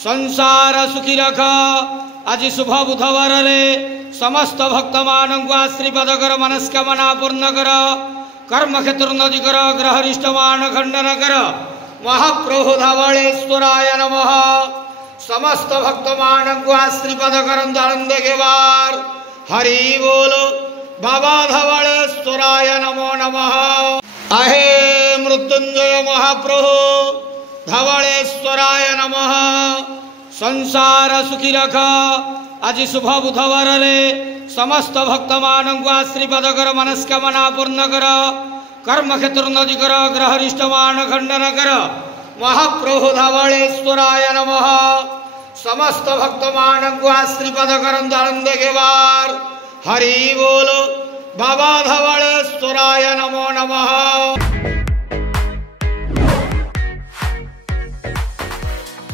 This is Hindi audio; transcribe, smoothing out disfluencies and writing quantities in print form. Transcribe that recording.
संसार सुखी रख। आज शुभ बुधवार समस्त भक्त मानू आश्रीपाद कर, मनस्कामना पूर्ण कर, कर्म क्षेत्र नदी कर, ग्रहरिष्ट मान खंडन कर। महाप्रभु धवलेश्वराय नमः। समस्त भक्त मानू आश्रीपाद करंद आनंद के बार। हरि बोलो बाबा धवलेश्वराय नमो नमः। आहे मृत्युंजय महाप्रभु धवलेश्वराय नमः। संसार सुखी रख। आज शुभ बुधवार समस्त भक्त मानू आश्रीपाद कर, मनस्कामना पूर्ण कर, कर्म क्षेत्र नदी कर, ग्रहरिष्ट मान खंडन कर। महाप्रभु धवलेश्वराय नमः। समस्त भक्त मानू आश्रीपाद करंद आनंद के बार। हरि बोलो बाबा धवलेश्वराय नमो नमः।